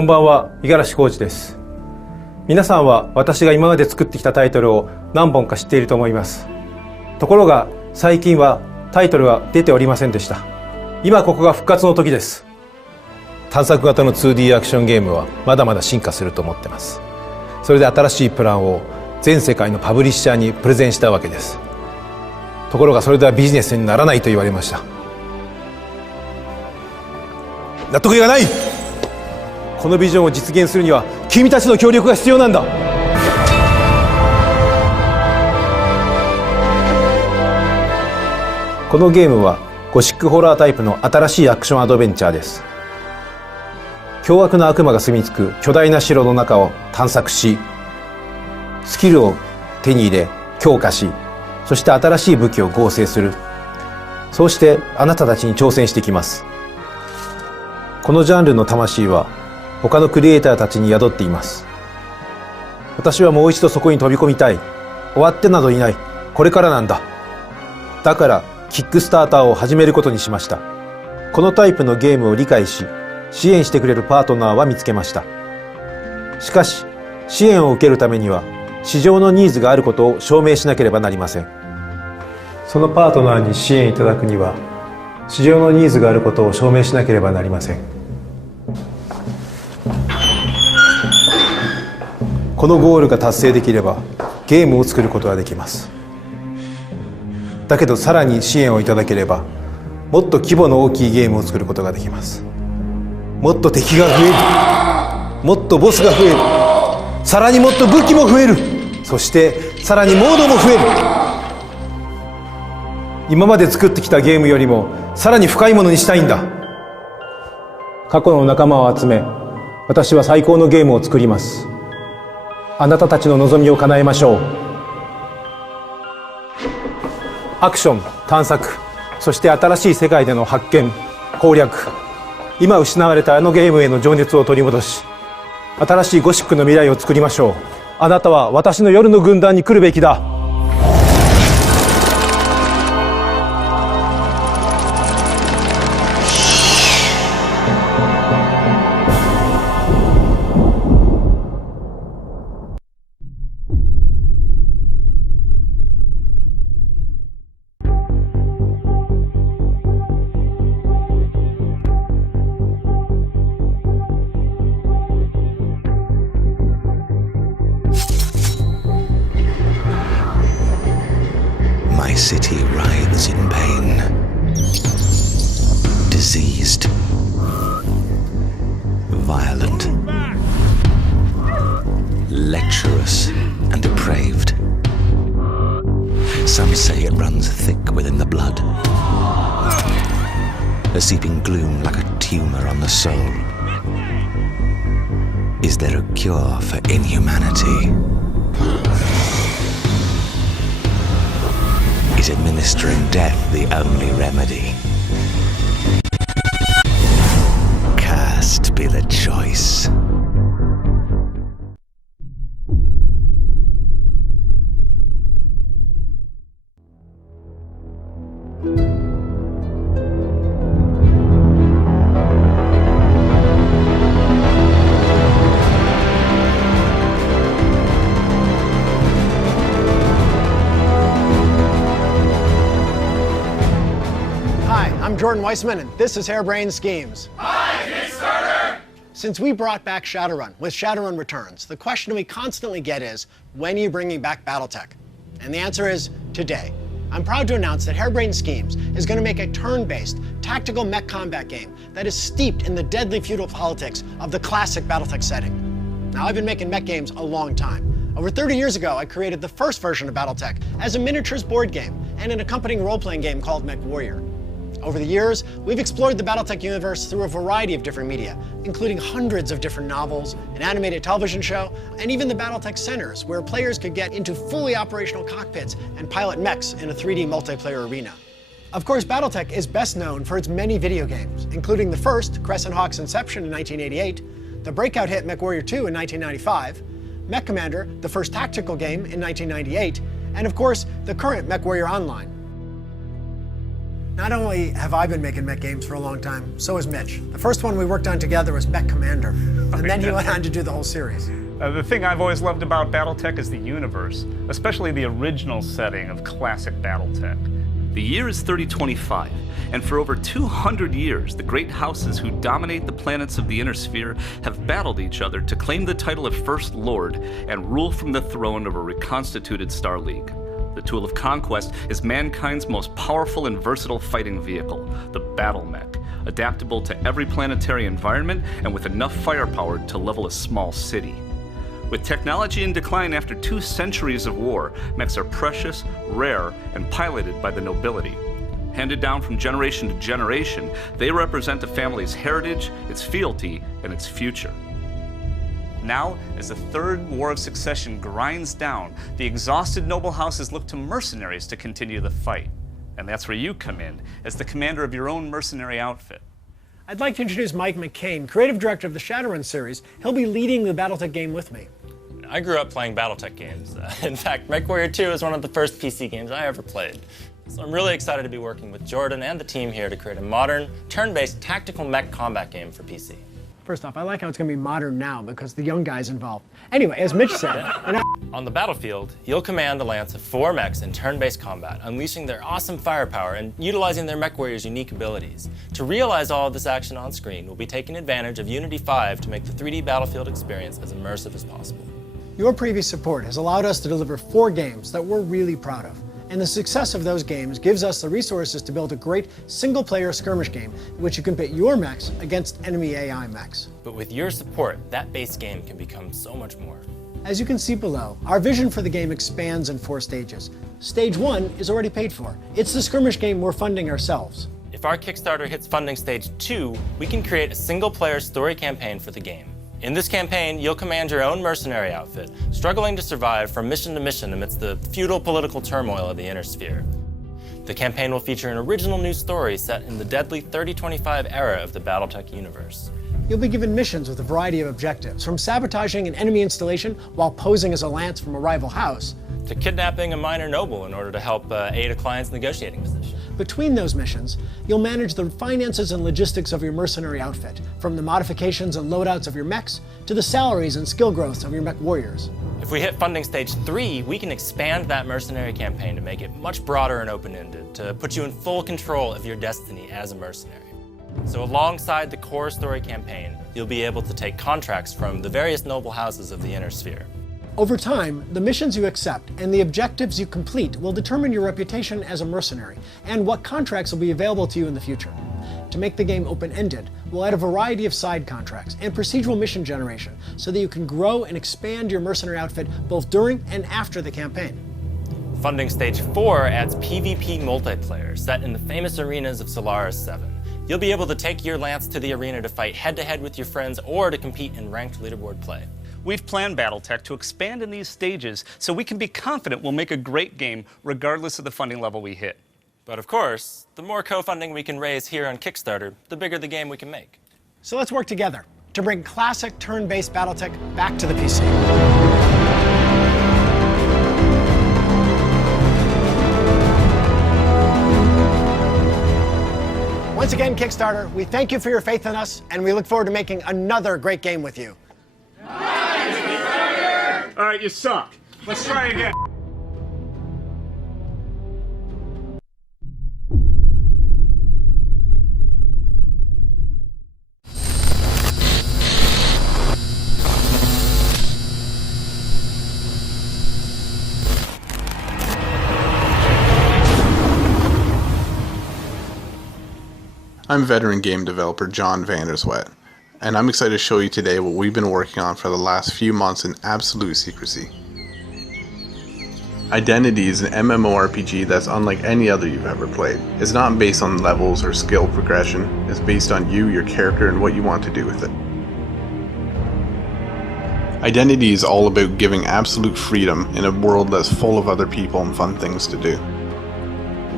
こんばんは、五十嵐浩二です。皆さんは私が今まで作ってきたタイトルを何本か知っていると思います。ところが最近はタイトルが出ておりませんでした。今ここが復活の時です。探索型の 2D アクションゲームはまだまだ進化すると思ってます。それで新しいプランを全世界のパブリッシャーにプレゼンしたわけです。ところがそれではビジネスにならないと言われました。納得がない。このビジョンを実現するには君たちの協力が必要なんだ。このゲームはゴシックホラータイプの新しいアクションアドベンチャーです。凶悪な悪魔が住み着く巨大な城の中を探索し、スキルを手に入れ強化し、そして新しい武器を合成する。そうしてあなたたちに挑戦してきます。このジャンルの魂は他のクリエイターたちに宿っています。私はもう一度そこに飛び込みたい。終わってなどいない。これからなんだ。だからキックスターターを始めることにしました。このタイプのゲームを理解し支援してくれるパートナーは見つけました。しかし支援を受けるためには市場のニーズがあることを証明しなければなりません。そのパートナーに支援いただくには市場のニーズがあることを証明しなければなりません。このゴールが達成できればゲームを作ることができます。だけどさらに支援をいただければもっと規模の大きいゲームを作ることができます。もっと敵が増える。もっとボスが増える。さらにもっと武器も増える。そしてさらにモードも増える。今まで作ってきたゲームよりもさらに深いものにしたいんだ。過去の仲間を集め私は最高のゲームを作ります。あなたたちの望みを叶えましょう。アクション、探索、そして新しい世界での発見、攻略。今失われたあのゲームへの情熱を取り戻し、新しいゴシックの未来を作りましょう。あなたは私の夜の軍団に来るべきだ。My city writhes in pain, diseased, violent, lecherous and depraved. Some say it runs thick within the blood, a seeping gloom like a tumor on the soul. Is there a cure for inhumanity? Is administering death the only remedy? Cursed be the choice. I'm Jordan Weissman, and this is Harebrained Schemes. Hi, Kickstarter! Since we brought back Shadowrun with Shadowrun Returns, the question we constantly get is, when are you bringing back Battletech? And the answer is, today. I'm proud to announce that Harebrained Schemes is going to make a turn-based, tactical mech combat game that is steeped in the deadly feudal politics of the classic Battletech setting. Now, I've been making mech games a long time. Over 30 years ago, I created the first version of Battletech as a miniatures board game and an accompanying role-playing game called Mech Warrior. Over the years, we've explored the Battletech universe through a variety of different media, including hundreds of different novels, an animated television show, and even the Battletech centers, where players could get into fully operational cockpits and pilot mechs in a 3D multiplayer arena. Of course, Battletech is best known for its many video games, including the first, Crescent Hawk's Inception in 1988, the breakout hit Mech Warrior 2 in 1995, Mech Commander, the first tactical game in 1998, and of course, the current Mech Warrior Online. Not only have I been making mech games for a long time, so has Mitch. The first one we worked on together was Mech Commander, and then he went on to do the whole series. The thing I've always loved about BattleTech is the universe, especially the original setting of classic BattleTech. The year is 3025, and for over 200 years, the great houses who dominate the planets of the Inner Sphere have battled each other to claim the title of First Lord and rule from the throne of a reconstituted Star League. The tool of conquest is mankind's most powerful and versatile fighting vehicle, the battle mech, adaptable to every planetary environment and with enough firepower to level a small city. With technology in decline after 2 centuries of war, mechs are precious, rare, and piloted by the nobility. Handed down from generation to generation, they represent a family's heritage, its fealty, and its future. Now, as the Third War of Succession grinds down, the exhausted noble houses look to mercenaries to continue the fight. And that's where you come in, as the commander of your own mercenary outfit. I'd like to introduce Mike McCain, creative director of the Shadowrun series. He'll be leading the BattleTech game with me. I grew up playing BattleTech games. In fact, MechWarrior 2 is one of the first PC games I ever played. So I'm really excited to be working with Jordan and the team here to create a modern, turn-based tactical mech combat game for PC. First off, I like how it's going to be modern now because the young guy's involved. Anyway, as Mitch said, On the battlefield, you'll command a lance of 4 mechs in turn-based combat, unleashing their awesome firepower and utilizing their MechWarrior's unique abilities. To realize all of this action on screen, we'll be taking advantage of Unity 5 to make the 3D battlefield experience as immersive as possible. your previous support has allowed us to deliver 4 games that we're really proud of. And the success of those games gives us the resources to build a great single-player skirmish game in which you can pit your mechs against enemy AI mechs. But with your support, that base game can become so much more. As you can see below, our vision for the game expands in 4 stages. Stage 1 is already paid for. It's the skirmish game we're funding ourselves. If our Kickstarter hits funding stage 2, we can create a single-player story campaign for the game. In this campaign, you'll command your own mercenary outfit, struggling to survive from mission to mission amidst the feudal political turmoil of the Inner Sphere. The campaign will feature an original new story set in the deadly 3025 era of the BattleTech universe. You'll be given missions with a variety of objectives, from sabotaging an enemy installation while posing as a lance from a rival house, to kidnapping a minor noble in order to help aid a client's negotiating position. Between those missions, you'll manage the finances and logistics of your mercenary outfit, from the modifications and loadouts of your mechs to the salaries and skill growths of your mech warriors. If we hit funding stage 3, we can expand that mercenary campaign to make it much broader and open-ended, to put you in full control of your destiny as a mercenary. So alongside the core story campaign, you'll be able to take contracts from the various noble houses of the Inner Sphere. Over time, the missions you accept and the objectives you complete will determine your reputation as a mercenary and what contracts will be available to you in the future. To make the game open-ended, we'll add a variety of side contracts and procedural mission generation so that you can grow and expand your mercenary outfit both during and after the campaign. Funding stage 4 adds PvP multiplayer set in the famous arenas of Solaris 7. You'll be able to take your lance to the arena to fight head-to-head with your friends or to compete in ranked leaderboard play. We've planned BattleTech to expand in these stages so we can be confident we'll make a great game regardless of the funding level we hit. But of course, the more co-funding we can raise here on Kickstarter, the bigger the game we can make. So let's work together to bring classic turn-based BattleTech back to the PC. Once again, Kickstarter, we thank you for your faith in us, and we look forward to making another great game with you. All right, you suck. Let's try again. I'm veteran game developer John Vanderswet, and I'm excited to show you today what we've been working on for the last few months in absolute secrecy. Identity is an MMORPG that's unlike any other you've ever played. It's not based on levels or skill progression, it's based on you, your character, and what you want to do with it. Identity is all about giving absolute freedom in a world that's full of other people and fun things to do.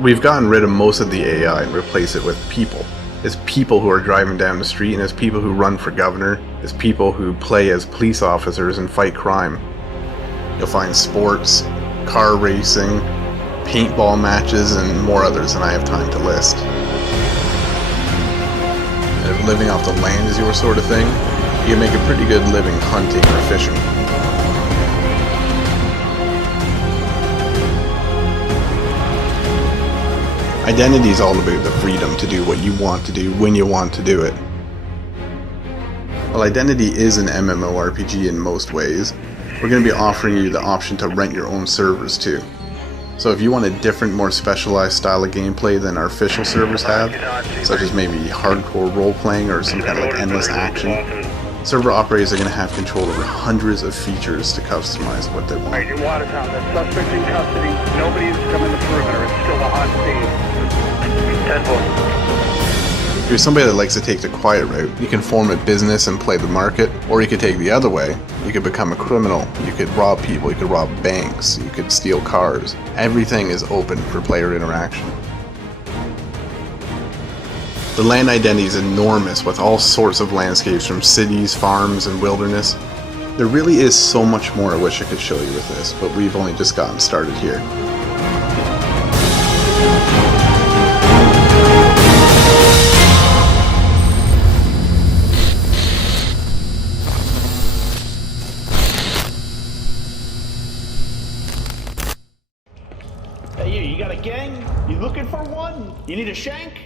We've gotten rid of most of the AI and replaced it with people. It's people who are driving down the street, and it's people who run for governor, it's people who play as police officers and fight crime. You'll find sports, car racing, paintball matches, and more others than I have time to list. And if living off the land is your sort of thing, you can make a pretty good living hunting or fishing. Identity is all about the freedom to do what you want to do when you want to do it. While Identity is an MMORPG in most ways, we're going to be offering you the option to rent your own servers too. So if you want a different, more specialized style of gameplay than our official servers have, such as maybe hardcore role-playing or some kind of like endless action, server operators are going to have control over hundreds of features to customize what they want. Agent Watertown, the suspect in custody. Nobody's coming to the perimeter. It's still a hot scene. 10-4. If you're somebody that likes to take the quiet route, you can form a business and play the market, or you could take the other way. You could become a criminal, you could rob people, you could rob banks, you could steal cars. Everything is open for player interaction. The land identity is enormous with all sorts of landscapes from cities, farms, and wilderness. There really is so much more I wish I could show you with this, but we've only just gotten started here. Hey, you got a gang? You looking for one? You need a shank?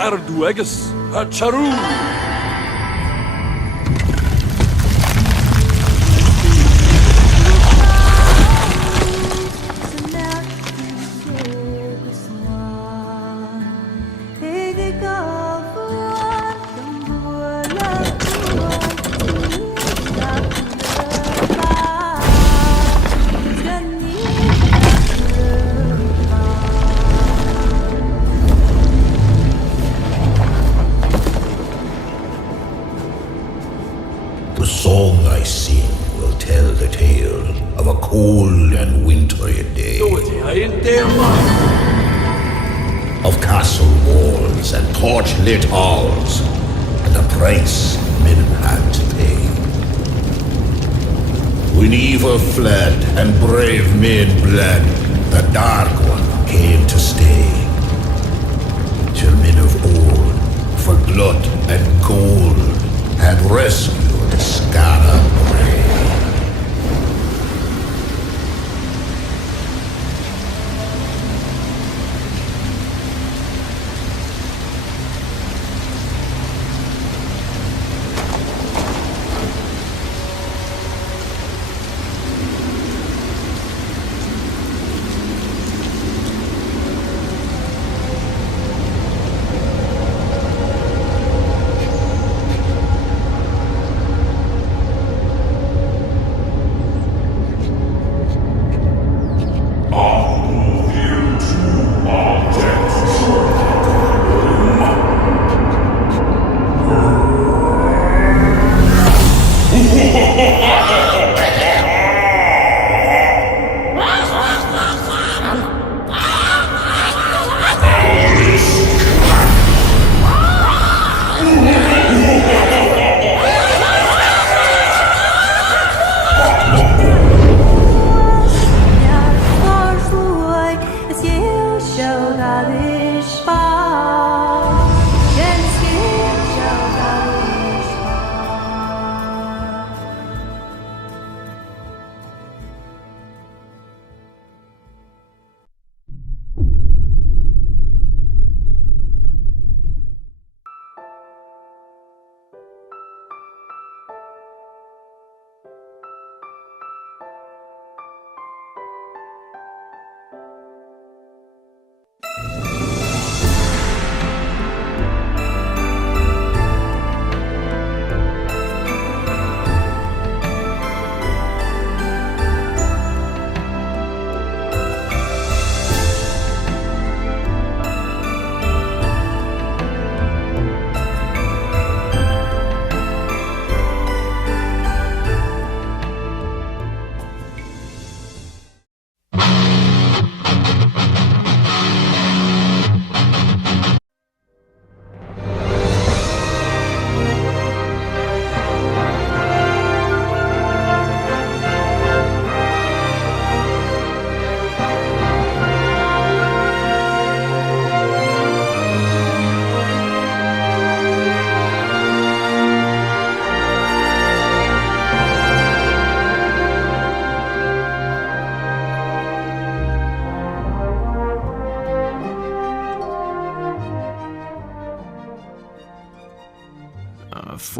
Arduegus, Hacharu! The song I sing will tell the tale of a cold and wintry day. Of castle walls and torch-lit halls, and the price men had to pay. When evil fled and brave men bled, the Dark One came to stay. Till men of old, for blood and gold, had rescued Scarab Grey.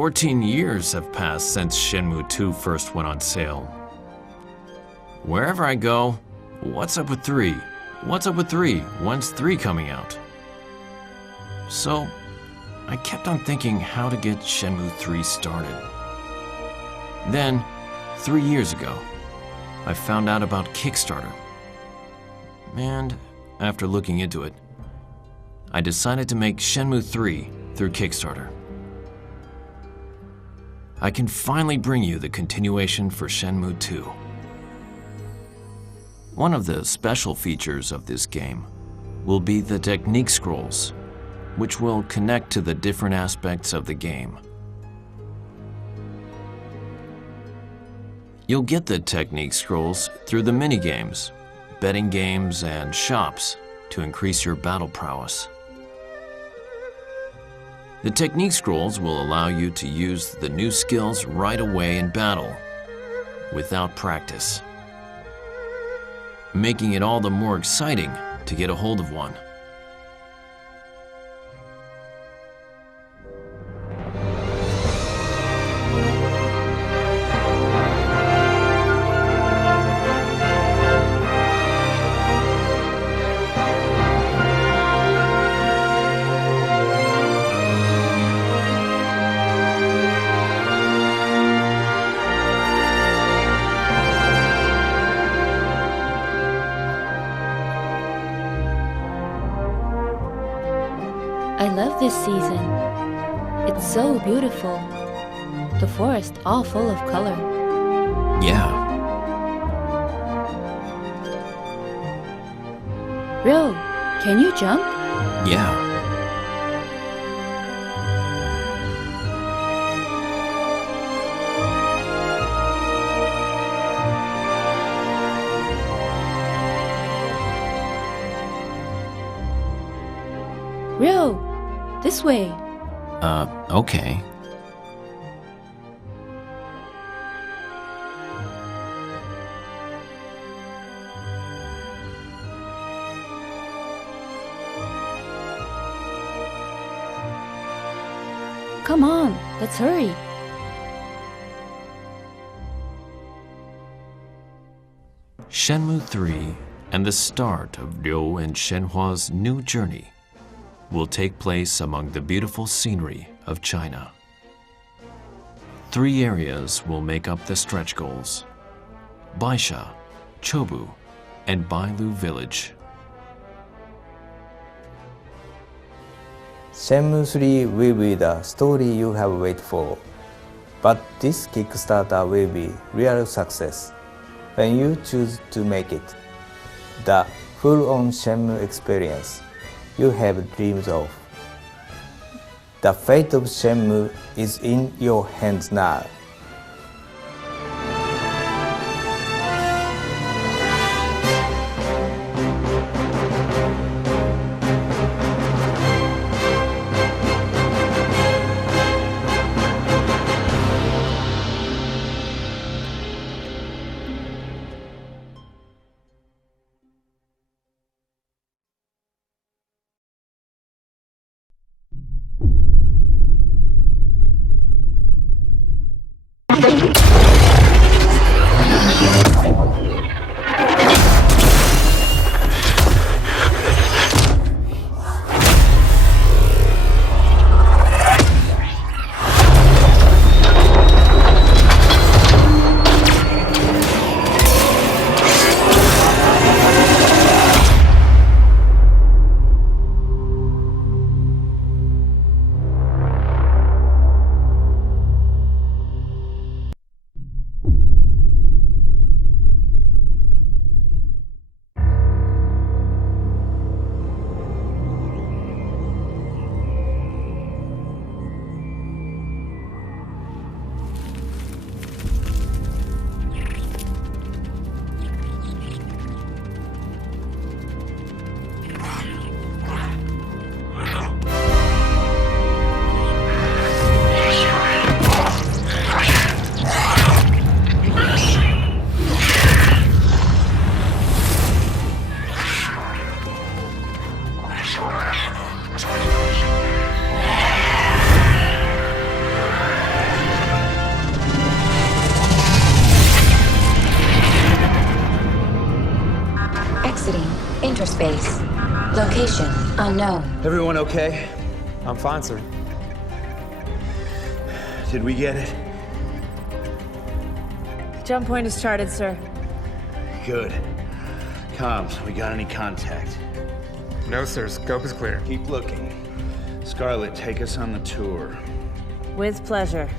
14 years have passed since Shenmue 2 first went on sale. Wherever I go, what's up with 3? What's up with 3? When's 3 coming out? So, I kept on thinking how to get Shenmue 3 started. Then, 3 years ago, I found out about Kickstarter. And after looking into it, I decided to make Shenmue 3 through Kickstarter. I can finally bring you the continuation for Shenmue 2. One of the special features of this game will be the technique scrolls, which will connect to the different aspects of the game. You'll get the technique scrolls through the minigames, betting games, and shops to increase your battle prowess. The technique scrolls will allow you to use the new skills right away in battle, without practice, making it all the more exciting to get a hold of one. I love this season. It's so beautiful. The forest all full of color. Yeah. Ryo, can you jump? Yeah. Ryo, this way. Okay. Come on, let's hurry. Shenmue 3 and the start of Ryo and Shenhua's new journey will take place among the beautiful scenery of China. 3 areas will make up the stretch goals: Baisha, Chobu, and Bailu Village. Shenmue 3 will be the story you have waited for, but this Kickstarter will be real success when you choose to make it the full-on Shenmue experience you have dreamed of. The fate of Shenmue is in your hands now. space. Location unknown. Everyone okay? I'm fine, sir. Did we get it? Jump point is charted, sir. Good. Comms, we got any contact? No, sir. Scope is clear. Keep looking. Scarlet, take us on the tour. With pleasure.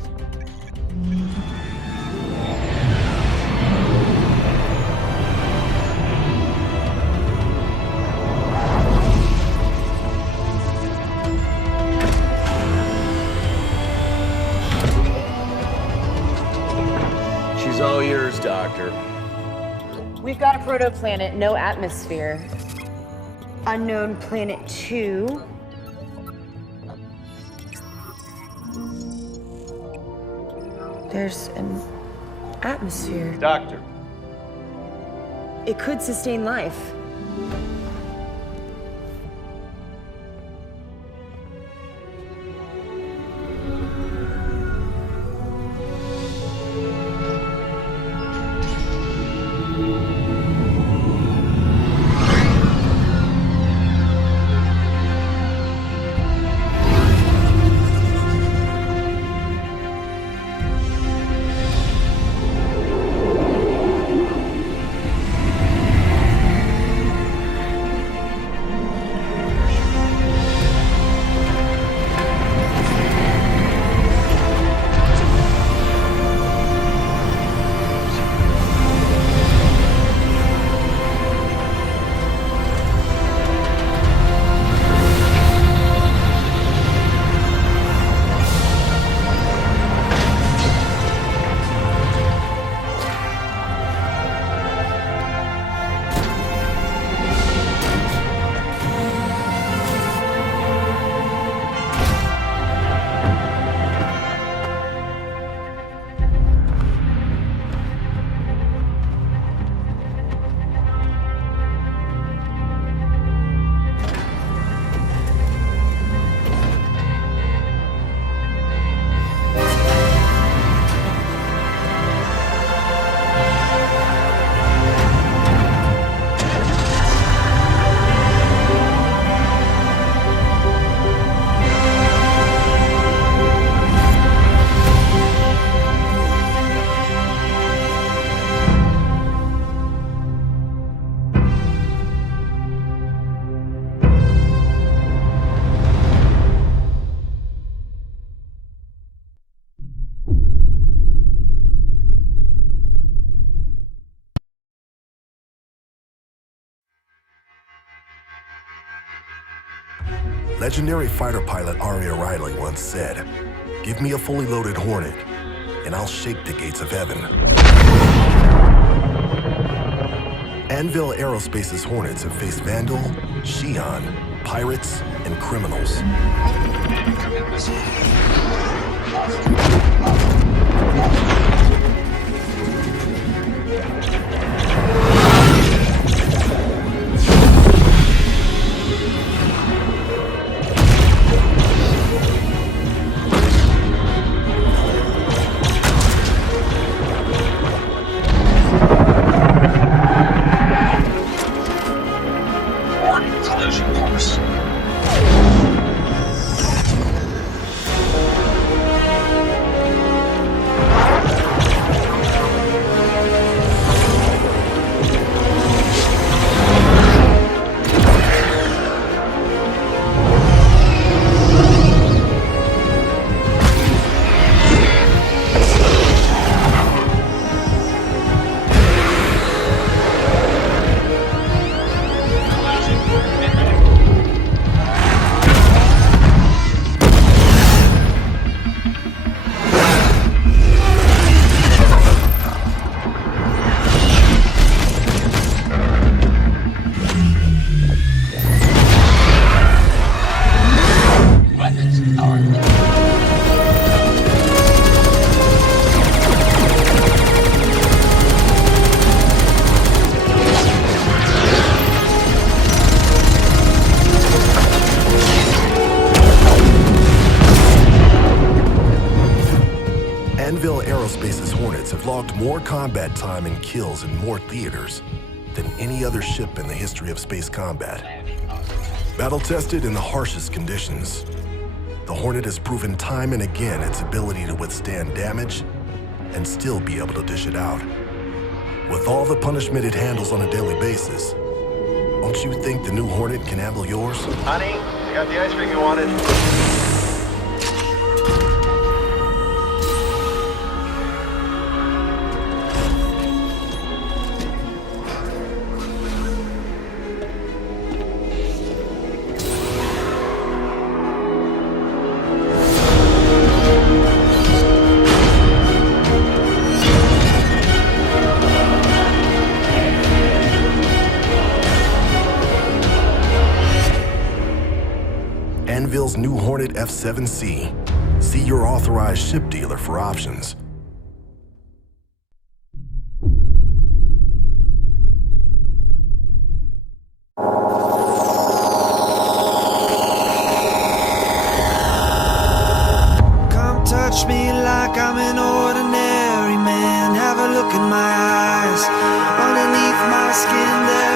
She's all yours, Doctor. We've got a protoplanet, no atmosphere. Unknown planet 2. There's an atmosphere. Doctor. It could sustain life. Legendary fighter pilot Aria Riley once said, "Give me a fully loaded Hornet, and I'll shake the gates of heaven." Anvil Aerospace's Hornets have faced Vandal, Xi'an, pirates, and criminals. Anvil Aerospace's Hornets have logged more combat time and kills in more theaters, than any other ship in the history of space combat. Battle-tested in the harshest conditions, the Hornet has proven time and again its ability to withstand damage and still be able to dish it out. With all the punishment it handles on a daily basis, don't you think the new Hornet can handle yours? Honey, I got the ice cream you wanted. Anvil's new Hornet F7C. See your authorized ship dealer for options. Come touch me like I'm an ordinary man. Have a look in my eyes. Underneath my skin there